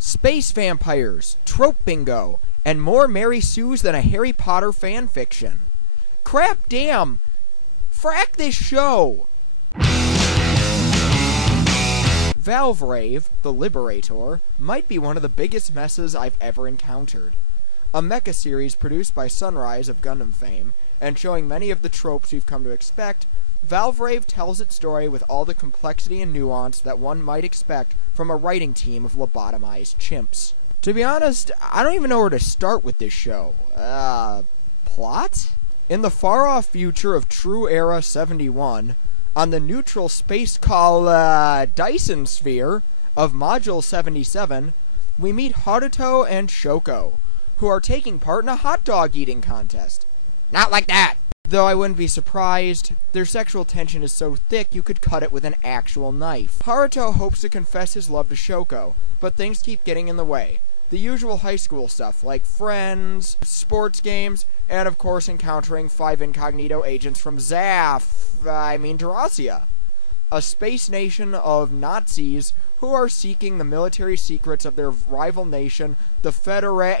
space vampires, trope bingo, and more Mary Sues than a Harry Potter fanfiction. Crap damn! Frack this show! Valvrave, the Liberator, might be one of the biggest messes I've ever encountered. A Mecha series produced by Sunrise of Gundam fame, and showing many of the tropes we've come to expect, Valvrave tells its story with all the complexity and nuance that one might expect from a writing team of lobotomized chimps. To be honest, I don't even know where to start with this show. Plot? In the far-off future of True Era 71, on the neutral space called Dyson Sphere of Module 77, we meet Haruto and Shoko, who are taking part in a hot dog eating contest. Not like that! Though I wouldn't be surprised, their sexual tension is so thick you could cut it with an actual knife. Haruto hopes to confess his love to Shoko, but things keep getting in the way. The usual high school stuff, like friends, sports games, and of course encountering 5 incognito agents from Duracia, a space nation of Nazis who are seeking the military secrets of their rival nation, the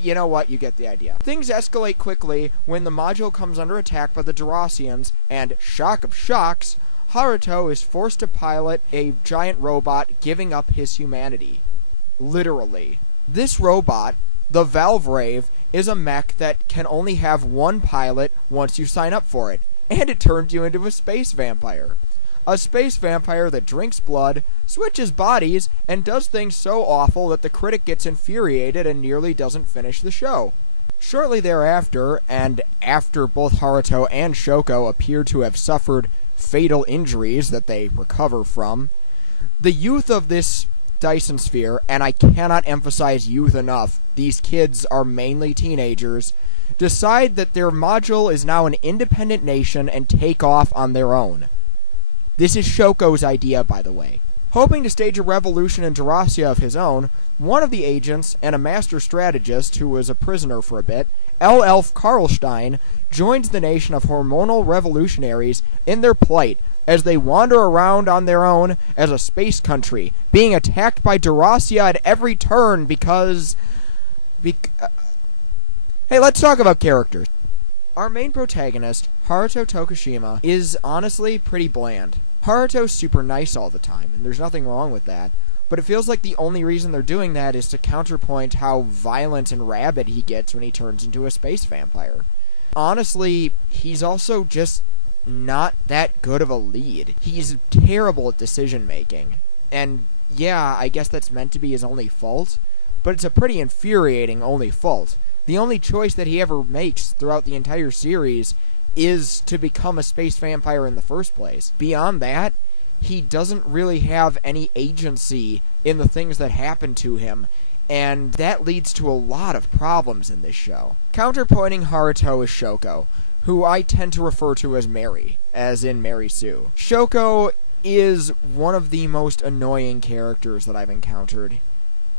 you know what, you get the idea. Things escalate quickly when the module comes under attack by the Duracians, and, shock of shocks, Haruto is forced to pilot a giant robot giving up his humanity. Literally. This robot, the Valvrave, is a mech that can only have one pilot once you sign up for it, and it turns you into a space vampire. A space vampire that drinks blood, switches bodies, and does things so awful that the critic gets infuriated and nearly doesn't finish the show. Shortly thereafter, and after both Haruto and Shoko appear to have suffered fatal injuries that they recover from, the youth of this Dyson Sphere, and I cannot emphasize youth enough, these kids are mainly teenagers, decide that their module is now an independent nation and take off on their own. This is Shoko's idea, by the way. Hoping to stage a revolution in Duracia of his own, one of the agents, and a master strategist who was a prisoner for a bit, Elf Karlstein, joins the nation of hormonal revolutionaries in their plight as they wander around on their own as a space country, being attacked by Duracia at every turn because... Hey, let's talk about characters. Our main protagonist, Haruto Tokushima, is honestly pretty bland. Haruto's super nice all the time, and there's nothing wrong with that, but it feels like the only reason they're doing that is to counterpoint how violent and rabid he gets when he turns into a space vampire. Honestly, he's also just not that good of a lead. He's terrible at decision making, and yeah, I guess that's meant to be his only fault, but it's a pretty infuriating only fault. The only choice that he ever makes throughout the entire series is to become a space vampire in the first place. Beyond that, he doesn't really have any agency in the things that happen to him, and that leads to a lot of problems in this show. Counterpointing Haruto is Shoko, who I tend to refer to as Mary, as in Mary Sue. Shoko is one of the most annoying characters that I've encountered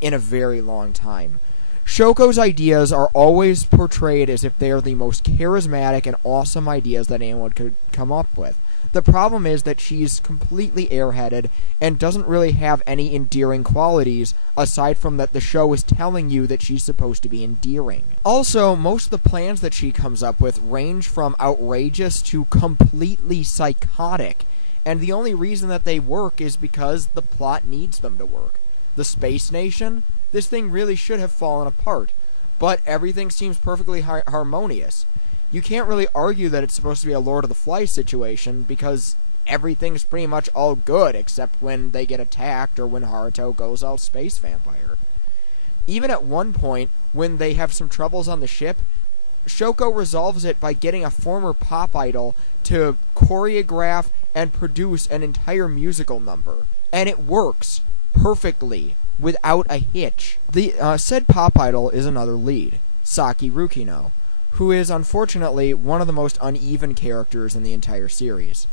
in a very long time. Shoko's ideas are always portrayed as if they are the most charismatic and awesome ideas that anyone could come up with. The problem is that she's completely airheaded and doesn't really have any endearing qualities, aside from that the show is telling you that she's supposed to be endearing. Also, most of the plans that she comes up with range from outrageous to completely psychotic, and the only reason that they work is because the plot needs them to work. The Space Nation? This thing really should have fallen apart, but everything seems perfectly harmonious. You can't really argue that it's supposed to be a Lord of the Flies situation, because everything's pretty much all good, except when they get attacked or when Haruto goes all space vampire. Even at one point, when they have some troubles on the ship, Shoko resolves it by getting a former pop idol to choreograph and produce an entire musical number. And it works perfectly, without a hitch. The said pop idol is another lead, Saki Rukino, who is unfortunately one of the most uneven characters in the entire series.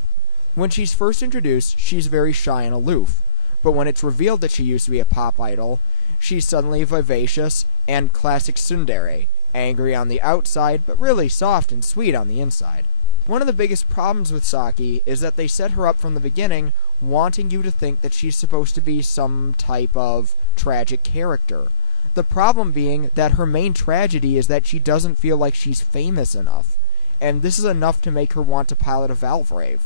When she's first introduced, she's very shy and aloof, but when it's revealed that she used to be a pop idol, she's suddenly vivacious and classic tsundere, angry on the outside, but really soft and sweet on the inside. One of the biggest problems with Saki is that they set her up from the beginning wanting you to think that she's supposed to be some type of tragic character. The problem being that her main tragedy is that she doesn't feel like she's famous enough, and this is enough to make her want to pilot a Valvrave.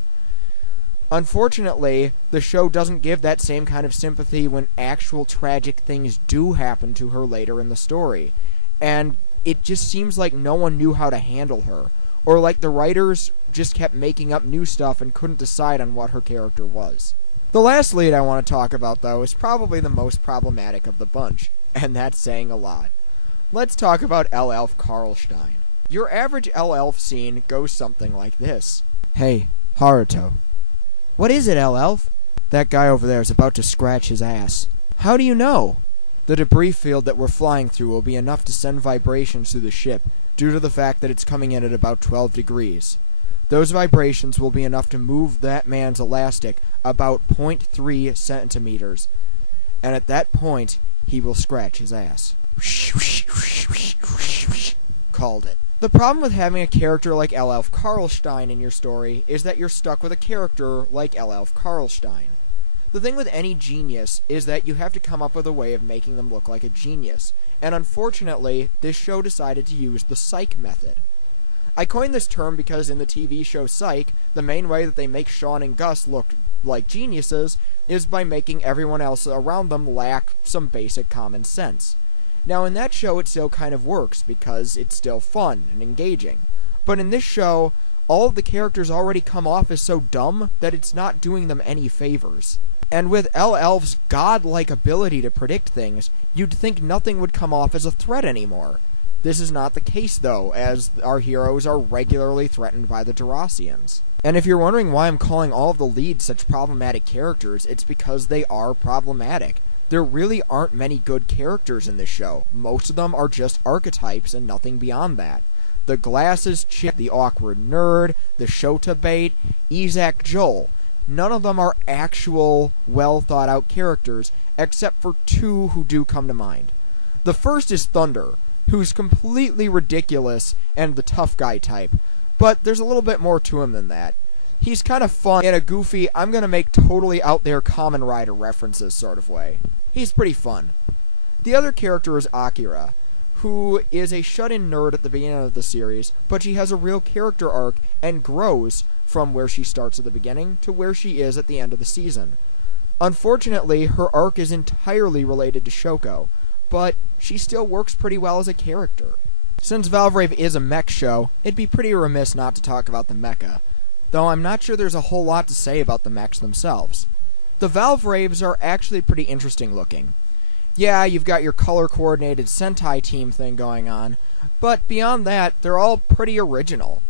Unfortunately, the show doesn't give that same kind of sympathy when actual tragic things do happen to her later in the story, and it just seems like no one knew how to handle her, or like the writers just kept making up new stuff and couldn't decide on what her character was. The last lead I want to talk about, though, is probably the most problematic of the bunch, and that's saying a lot. Let's talk about Elf Karlstein. Your average Elf scene goes something like this. Hey, Haruto. What is it, Elf? That guy over there is about to scratch his ass. How do you know? The debris field that we're flying through will be enough to send vibrations through the ship, due to the fact that it's coming in at about 12 degrees. Those vibrations will be enough to move that man's elastic about 0.3 centimeters, and at that point, he will scratch his ass. Called it. The problem with having a character like Elf Karlstein in your story is that you're stuck with a character like Elf Karlstein. The thing with any genius is that you have to come up with a way of making them look like a genius, and unfortunately, this show decided to use the Psych method. I coined this term because in the TV show Psych, the main way that they make Sean and Gus look like geniuses is by making everyone else around them lack some basic common sense. Now, in that show, it still kind of works, because it's still fun and engaging. But in this show, all of the characters already come off as so dumb that it's not doing them any favors. And with Elf's godlike ability to predict things, you'd think nothing would come off as a threat anymore. This is not the case, though, as our heroes are regularly threatened by the Duracians. And if you're wondering why I'm calling all of the leads such problematic characters, it's because they are problematic. There really aren't many good characters in this show. Most of them are just archetypes and nothing beyond that. The glasses chick, the awkward nerd, the Shota bait, Isaac Joel. None of them are actual, well-thought-out characters, except for two who do come to mind. The first is Thunder, who's completely ridiculous and the tough guy type, but there's a little bit more to him than that. He's kind of fun in a goofy, I'm gonna make totally out there Kamen Rider references sort of way. He's pretty fun. The other character is Akira, who is a shut-in nerd at the beginning of the series, but she has a real character arc and grows from where she starts at the beginning to where she is at the end of the season. Unfortunately, her arc is entirely related to Shoko, but she still works pretty well as a character. Since Valvrave is a mech show, it'd be pretty remiss not to talk about the mecha, though I'm not sure there's a whole lot to say about the mechs themselves. The Valvraves are actually pretty interesting looking. Yeah, you've got your color-coordinated Sentai team thing going on, but beyond that, they're all pretty original.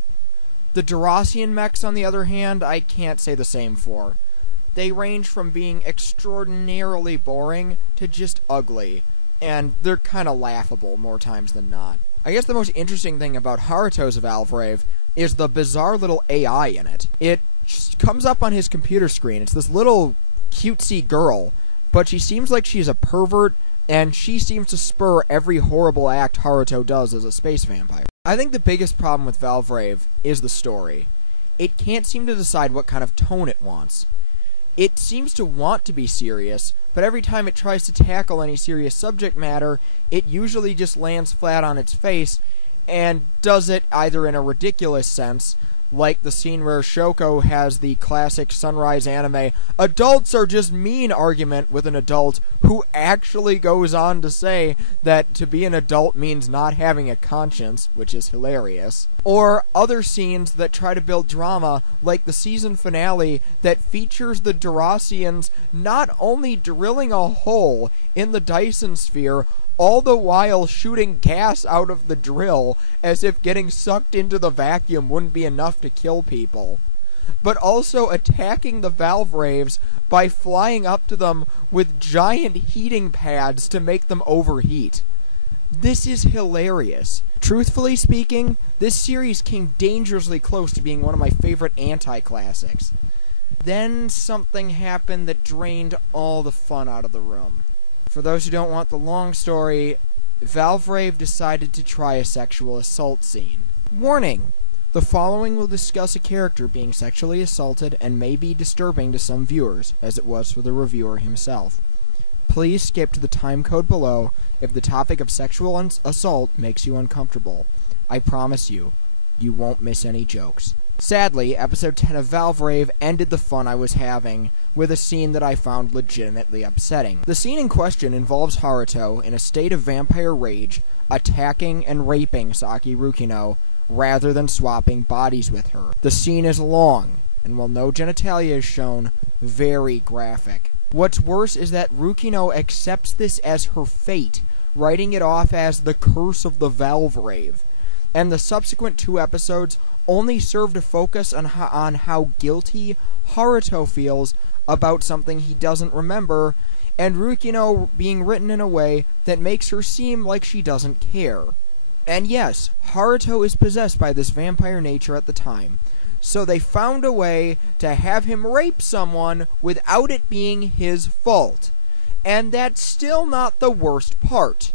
The Duracian mechs, on the other hand, I can't say the same for. They range from being extraordinarily boring to just ugly, and they're kinda laughable more times than not. I guess the most interesting thing about Haruto's Valvrave is the bizarre little AI in it. It comes up on his computer screen. It's this little cutesy girl, but she seems like she's a pervert, and she seems to spur every horrible act Haruto does as a space vampire. I think the biggest problem with Valvrave is the story. It can't seem to decide what kind of tone it wants. It seems to want to be serious, but every time it tries to tackle any serious subject matter, it usually just lands flat on its face, and does it either in a ridiculous sense, like the scene where Shoko has the classic Sunrise anime, adults are just mean argument with an adult who actually goes on to say that to be an adult means not having a conscience, which is hilarious. Or other scenes that try to build drama, like the season finale that features the Duracians not only drilling a hole in the Dyson sphere, all the while shooting gas out of the drill as if getting sucked into the vacuum wouldn't be enough to kill people, but also attacking the Valvraves by flying up to them with giant heating pads to make them overheat. This is hilarious. Truthfully speaking, this series came dangerously close to being one of my favorite anti-classics. Then something happened that drained all the fun out of the room. For those who don't want the long story, Valvrave decided to try a sexual assault scene. Warning! The following will discuss a character being sexually assaulted and may be disturbing to some viewers, as it was for the reviewer himself. Please skip to the time code below if the topic of sexual assault makes you uncomfortable. I promise you, you won't miss any jokes. Sadly, episode 10 of Valvrave ended the fun I was having with a scene that I found legitimately upsetting. The scene in question involves Haruto, in a state of vampire rage, attacking and raping Saki Rukino, rather than swapping bodies with her. The scene is long, and while no genitalia is shown, very graphic. What's worse is that Rukino accepts this as her fate, writing it off as the curse of the Valvrave. And the subsequent 2 episodes only serve to focus on how guilty Haruto feels about something he doesn't remember, and Rukino being written in a way that makes her seem like she doesn't care. And yes, Haruto is possessed by this vampire nature at the time, so they found a way to have him rape someone without it being his fault. And that's still not the worst part.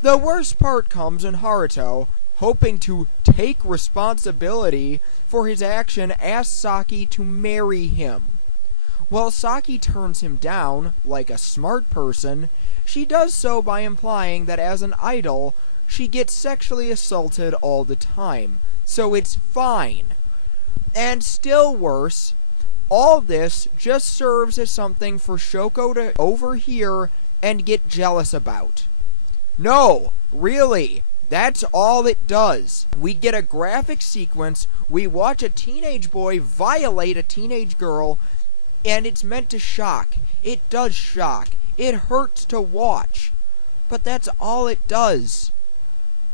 The worst part comes in Haruto, hoping to take responsibility for his action, asks Saki to marry him. While Saki turns him down, like a smart person, she does so by implying that as an idol, she gets sexually assaulted all the time, so it's fine. And still worse, all this just serves as something for Shoko to overhear and get jealous about. No, really. That's all it does. We get a graphic sequence, we watch a teenage boy violate a teenage girl, and it's meant to shock. It does shock. It hurts to watch. But that's all it does.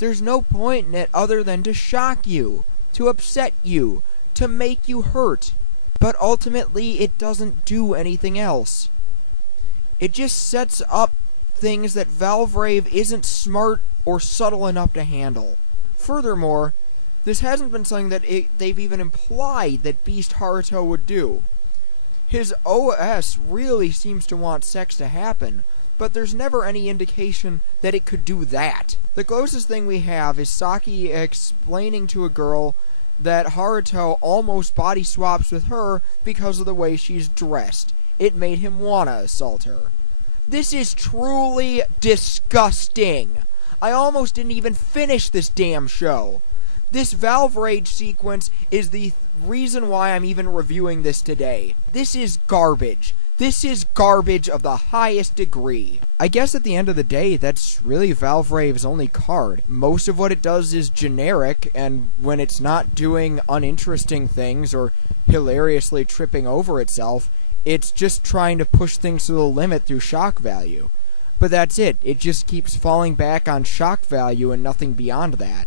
There's no point in it other than to shock you, to upset you, to make you hurt. But ultimately, it doesn't do anything else. It just sets up things that Valvrave isn't smart or subtle enough to handle. Furthermore, this hasn't been something that they've even implied that Beast Haruto would do. His OS really seems to want sex to happen, but there's never any indication that it could do that. The closest thing we have is Saki explaining to a girl that Haruto almost body swaps with her because of the way she's dressed. It made him wanna assault her. This is truly disgusting. I almost didn't even finish this damn show. This Valvrave sequence is the reason why I'm even reviewing this today. This is garbage. This is garbage of the highest degree. I guess at the end of the day, that's really Valvrave's only card. Most of what it does is generic, and when it's not doing uninteresting things or hilariously tripping over itself, it's just trying to push things to the limit through shock value. But that's it. It just keeps falling back on shock value and nothing beyond that.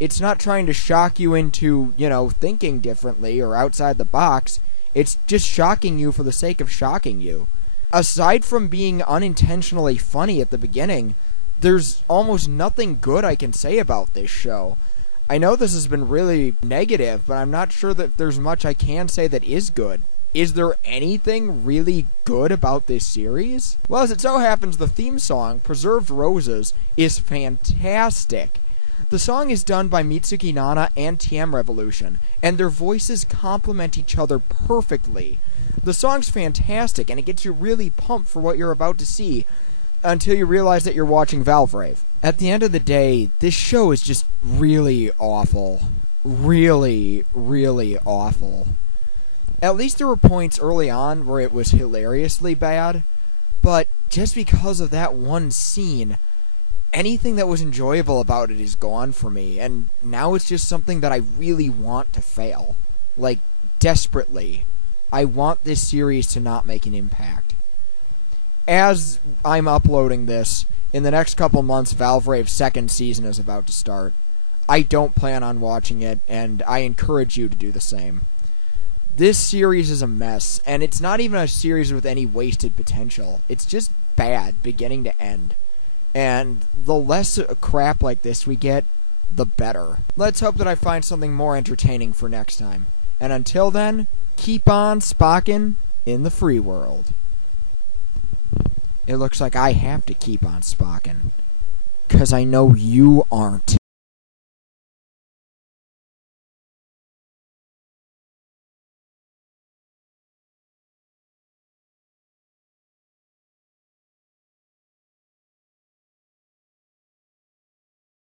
It's not trying to shock you into, thinking differently or outside the box. It's just shocking you for the sake of shocking you. Aside from being unintentionally funny at the beginning, there's almost nothing good I can say about this show. I know this has been really negative, but I'm not sure that there's much I can say that is good. Is there anything really good about this series? Well, as it so happens, the theme song, Preserved Roses, is fantastic. The song is done by Mitsuki Nana and TM Revolution, and their voices complement each other perfectly. The song's fantastic, and it gets you really pumped for what you're about to see, until you realize that you're watching Valvrave. At the end of the day, this show is just really awful. Really, really awful. At least there were points early on where it was hilariously bad, but just because of that one scene, anything that was enjoyable about it is gone for me, and now it's just something that I really want to fail. Like, desperately. I want this series to not make an impact. As I'm uploading this, in the next couple months, Valvrave's second season is about to start. I don't plan on watching it, and I encourage you to do the same. This series is a mess, and it's not even a series with any wasted potential. It's just bad, beginning to end. And the less crap like this we get, the better. Let's hope that I find something more entertaining for next time. And until then, keep on spocking in the free world. It looks like I have to keep on spocking, 'cause I know you aren't.